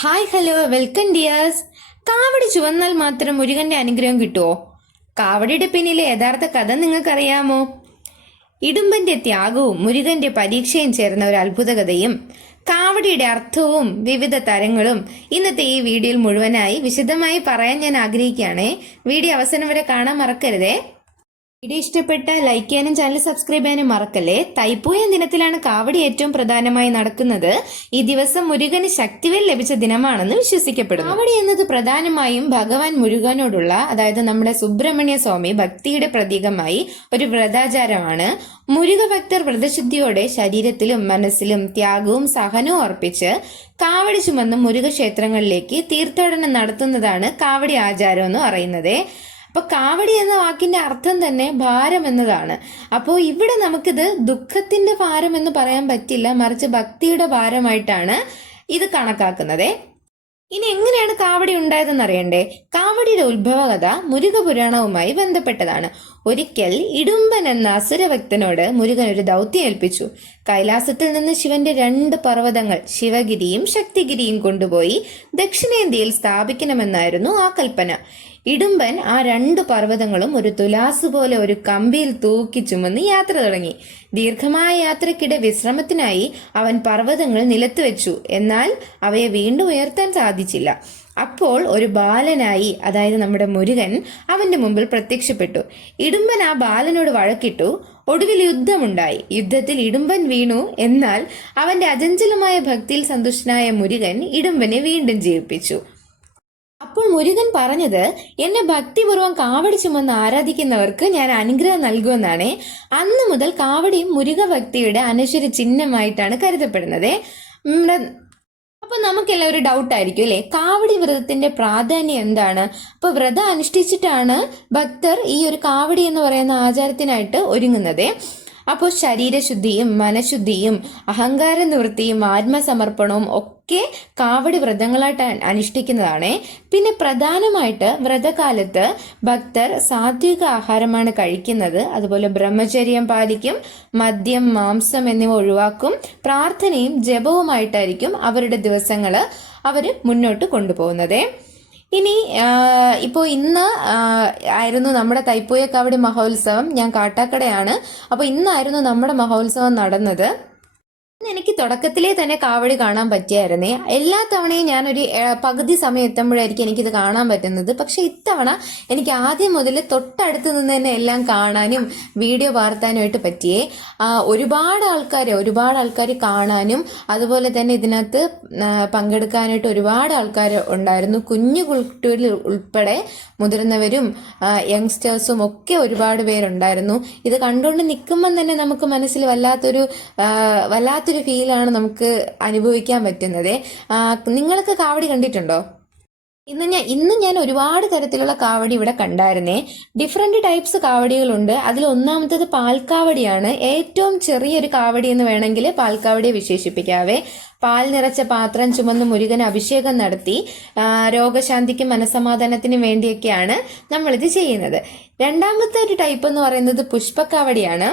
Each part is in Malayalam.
Hi hello welcome dears. Kavadi ചുവന്നാൽ മാത്രം മുരുകന്റെ അനുഗ്രഹം കിട്ടുമോ? കാവടിയുടെ പിന്നിലെ യഥാർത്ഥ കഥ നിങ്ങൾക്കറിയാമോ? ഇടുമ്പന്റെ ത്യാഗവും മുരുകന്റെ പരീക്ഷയും ചേർന്ന ഒരു അത്ഭുത കഥയും കാവടിയുടെ അർത്ഥവും വിവിധ തരങ്ങളും ഇന്നത്തെ ഈ വീഡിയോയിൽ മുഴുവനായി വിശദമായി പറയാൻ ഞാൻ ആഗ്രഹിക്കുകയാണേ. വീഡിയോ അവസാനം വരെ കാണാൻ മറക്കരുതേ. വീഡിയോ ഇഷ്ടപ്പെട്ട ലൈക്ക് ചെയ്യാനും ചാനൽ സബ്സ്ക്രൈബ് ചെയ്യാനും മറക്കല്ലേ. തൈപ്പൂയ ദിനത്തിലാണ് കാവടി ഏറ്റവും പ്രധാനമായി നടക്കുന്നത്. ഈ ദിവസം മുരുകന് ശക്തിവേൽ ലഭിച്ച ദിനമാണെന്ന് വിശ്വസിക്കപ്പെടുന്നു. കാവടി എന്നത് പ്രധാനമായും ഭഗവാൻ മുരുകനോടുള്ള, അതായത് നമ്മുടെ സുബ്രഹ്മണ്യ സ്വാമി ഭക്തിയുടെ പ്രതീകമായി ഒരു വ്രതാചാരമാണ്. മുരുക ഭക്തർ വ്രതശുദ്ധിയോടെ ശരീരത്തിലും മനസ്സിലും ത്യാഗവും സഹനവും അർപ്പിച്ച് കാവടി ചുമന്ന് മുരുക ക്ഷേത്രങ്ങളിലേക്ക് തീർത്ഥാടനം നടത്തുന്നതാണ് കാവടി ആചാരം എന്ന് പറയുന്നത്. അപ്പൊ കാവടി എന്ന വാക്കിന്റെ അർത്ഥം തന്നെ ഭാരം എന്നതാണ്. അപ്പോൾ ഇവിടെ നമുക്കിത് ദുഃഖത്തിന്റെ ഭാരം എന്ന് പറയാൻ പറ്റില്ല, മറിച്ച് ഭക്തിയുടെ ഭാരമായിട്ടാണ് ഇത് കണക്കാക്കുന്നത്. ഇനി എങ്ങനെയാണ് കാവടി ഉണ്ടായതെന്ന് അറിയണ്ടേ? കാവടിയുടെ ഉത്ഭവകഥ മുരുകപുരാണവുമായി ബന്ധപ്പെട്ടതാണ്. ഒരിക്കൽ ഇടുമ്പൻ എന്ന അസുരഭക്തനോട് മുരുകൻ ഒരു ദൗത്യം ഏൽപ്പിച്ചു. കൈലാസത്തിൽ നിന്ന് ശിവന്റെ 2 പർവ്വതങ്ങൾ ശിവഗിരിയും ശക്തിഗിരിയും കൊണ്ടുപോയി ദക്ഷിണേന്ത്യയിൽ സ്ഥാപിക്കണമെന്നായിരുന്നു ആ കൽപ്പന. ഇടുമ്പൻ ആ 2 പർവ്വതങ്ങളും ഒരു തുലാസ് പോലെ ഒരു കമ്പിയിൽ തൂക്കി ചുമന്ന് യാത്ര തുടങ്ങി. ദീർഘമായ യാത്രക്കിടെ വിശ്രമത്തിനായി അവൻ പർവ്വതങ്ങൾ നിലത്ത് വെച്ചു. എന്നാൽ അവയെ വീണ്ടും ഉയർത്താൻ സാധിച്ചില്ല. അപ്പോൾ ഒരു ബാലനായി, അതായത് നമ്മുടെ മുരുകൻ, അവന്റെ മുമ്പിൽ പ്രത്യക്ഷപ്പെട്ടു. ഇടുമ്പൻ ആ ബാലനോട് വഴക്കിട്ടു. ഒടുവിൽ യുദ്ധമുണ്ടായി. യുദ്ധത്തിൽ ഇടുമ്പൻ വീണു. എന്നാൽ അവന്റെ അചഞ്ചലമായ ഭക്തിയിൽ സന്തുഷ്ടനായ മുരുകൻ ഇടുമ്പനെ വീണ്ടും ജീവിപ്പിച്ചു. അപ്പോൾ മുരുകൻ പറഞ്ഞത്, എന്നെ ഭക്തിപൂർവ്വം കാവടി ചുമന്ന് ആരാധിക്കുന്നവർക്ക് ഞാൻ അനുഗ്രഹം നൽകുമെന്നാണ്. അന്നു മുതൽ കാവടിയും മുരുക ഭക്തിയുടെ അനശ്വര ചിഹ്നമായിട്ടാണ് കരുതപ്പെടുന്നത്. അപ്പൊ നമുക്കെല്ലാം ഒരു ഡൗട്ട് ആയിരിക്കും അല്ലെ, കാവടി വ്രതത്തിന്റെ പ്രാധാന്യം എന്താണ്? അപ്പൊ വ്രതം അനുഷ്ഠിച്ചിട്ടാണ് ഭക്തർ ഈ ഒരു കാവടി എന്ന് പറയുന്ന ആചാരത്തിനായിട്ട് ഒരുങ്ങുന്നത്. അപ്പോൾ ശരീരശുദ്ധിയും മനഃശുദ്ധിയും അഹങ്കാര നിവൃത്തിയും ആത്മസമർപ്പണവും ഒക്കെ കാവടി വ്രതങ്ങളായിട്ട് അനുഷ്ഠിക്കുന്നതാണ്. പിന്നെ പ്രധാനമായിട്ട് വ്രതകാലത്ത് ഭക്തർ സാത്വിക ആഹാരമാണ് കഴിക്കുന്നത്. അതുപോലെ ബ്രഹ്മചര്യം പാലിക്കും. മദ്യം, മാംസം എന്നിവ ഒഴിവാക്കും. പ്രാർത്ഥനയും ജപവുമായിട്ടായിരിക്കും അവരുടെ ദിവസങ്ങൾ അവർ മുന്നോട്ട് കൊണ്ടുപോകുന്നത്. ഇനി ഇപ്പോൾ ഇന്ന് ആയിരുന്നു നമ്മുടെ തൈപ്പൂയ കാവടി മഹോത്സവം. ഞാൻ കാട്ടാക്കടയാണ്. അപ്പോൾ ഇന്നായിരുന്നു നമ്മുടെ മഹോത്സവം നടന്നത്. എനിക്ക് തുടക്കത്തിലേ തന്നെ കാവടി കാണാൻ പറ്റിയായിരുന്നേ. എല്ലാ തവണയും ഞാനൊരു പകുതി സമയം എത്തുമ്പോഴായിരിക്കും എനിക്കിത് കാണാൻ പറ്റുന്നത്. പക്ഷെ ഇത്തവണ എനിക്ക് ആദ്യം മുതൽ തൊട്ടടുത്ത് നിന്ന് തന്നെ എല്ലാം കാണാനും വീഡിയോ പകർത്താനുമായിട്ട് പറ്റിയേ. ഒരുപാട് ആൾക്കാർ കാണാനും അതുപോലെ തന്നെ ഇതിനകത്ത് പങ്കെടുക്കാനായിട്ട് ഒരുപാട് ആൾക്കാർ ഉണ്ടായിരുന്നു. കുഞ്ഞു കുട്ടികൾ ഉൾപ്പെടെ മുതിർന്നവരും യങ്സ്റ്റേഴ്സും ഒക്കെ ഒരുപാട് പേരുണ്ടായിരുന്നു. ഇത് കണ്ടുകൊണ്ട് നിൽക്കുമ്പം തന്നെ നമുക്ക് മനസ്സിൽ വല്ലാത്തൊരു ഫീലാണ് നമുക്ക് അനുഭവിക്കാൻ പറ്റുന്നത്. നിങ്ങൾക്ക് കാവടി കണ്ടിട്ടുണ്ടോ? ഇന്ന് ഞാൻ ഒരുപാട് തരത്തിലുള്ള കാവടി ഇവിടെ കണ്ടായിരുന്നേ. Different types കാവടികളുണ്ട്. അതിൽ ഒന്നാമത്തേത് പാൽക്കാവടിയാണ്. ഏറ്റവും ചെറിയൊരു കാവടി എന്ന് വേണമെങ്കിൽ പാൽക്കാവടിയെ വിശേഷിപ്പിക്കാവേ. പാൽ നിറച്ച പാത്രം ചുമന്ന് മുരുകന് അഭിഷേകം നടത്തി രോഗശാന്തിക്കും മനസമാധാനത്തിനും വേണ്ടിയൊക്കെയാണ് നമ്മളിത് ചെയ്യുന്നത്. രണ്ടാമത്തെ ഒരു ടൈപ്പ് എന്ന് പറയുന്നത് പുഷ്പക്കാവടിയാണ്.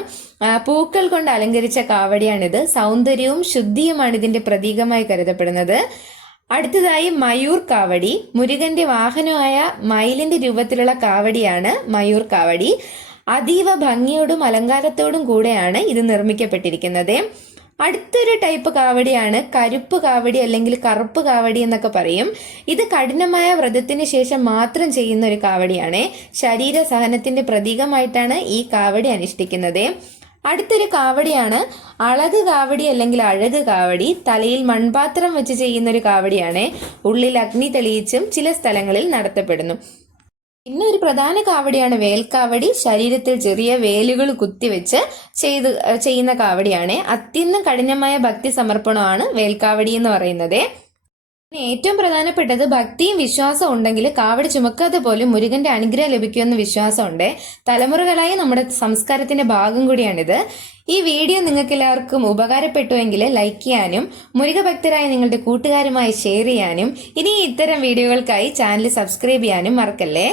പൂക്കൾ കൊണ്ട് അലങ്കരിച്ച കാവടിയാണിത്. സൗന്ദര്യവും ശുദ്ധിയുമാണ് ഇതിന്റെ പ്രതീകമായി കരുതപ്പെടുന്നത്. അടുത്തതായി മയൂർ കാവടി. മുരുകന്റെ വാഹനമായ മയിലിന്റെ രൂപത്തിലുള്ള കാവടിയാണ് മയൂർ കാവടി. അതീവ ഭംഗിയോടും അലങ്കാരത്തോടും കൂടെയാണ് ഇത് നിർമ്മിക്കപ്പെട്ടിരിക്കുന്നത്. അടുത്തൊരു ടൈപ്പ് കാവടിയാണ് കരുപ്പ് കാവടി അല്ലെങ്കിൽ കറുപ്പ് കാവടി എന്നൊക്കെ പറയും. ഇത് കഠിനമായ വ്രതത്തിന് ശേഷം മാത്രം ചെയ്യുന്ന ഒരു കാവടിയാണ്. ശരീര സഹനത്തിന്റെ പ്രതീകമായിട്ടാണ് ഈ കാവടി അനുഷ്ഠിക്കുന്നത്. അടുത്തൊരു കാവടിയാണ് അളക് കാവടി അല്ലെങ്കിൽ അഴക് കാവടി. തലയിൽ മൺപാത്രം വെച്ച് ചെയ്യുന്ന ഒരു കാവടിയാണ്. ഉള്ളിൽ അഗ്നി തെളിയിച്ചും ചില സ്ഥലങ്ങളിൽ നടത്തപ്പെടുന്നു. പിന്നെ ഒരു പ്രധാന കാവടിയാണ് വേൽക്കാവടി. ശരീരത്തിൽ ചെറിയ വേലുകൾ കുത്തിവെച്ച് ചെയ്യുന്ന കാവടിയാണ്. അത്യന്തം കഠിനമായ ഭക്തി സമർപ്പണമാണ് വേൽക്കാവടി എന്ന് പറയുന്നത്. ഏറ്റവും പ്രധാനപ്പെട്ടത് ഭക്തിയും വിശ്വാസവും ഉണ്ടെങ്കിൽ കാവടി ചുമക്കാതെ പോലും മുരുകന്റെ അനുഗ്രഹം ലഭിക്കുമെന്ന് വിശ്വാസമുണ്ട്. തലമുറകളായി നമ്മുടെ സംസ്കാരത്തിന്റെ ഭാഗം കൂടിയാണിത്. ഈ വീഡിയോ നിങ്ങൾക്ക് എല്ലാവർക്കും ഉപകാരപ്പെട്ടുവെങ്കിൽ ലൈക്ക് ചെയ്യാനും മുരുക ഭക്തരായ നിങ്ങളുടെ കൂട്ടുകാരുമായി ഷെയർ ചെയ്യാനും ഇനി ഇത്തരം വീഡിയോകൾക്കായി ചാനൽ സബ്സ്ക്രൈബ് ചെയ്യാനും മറക്കല്ലേ.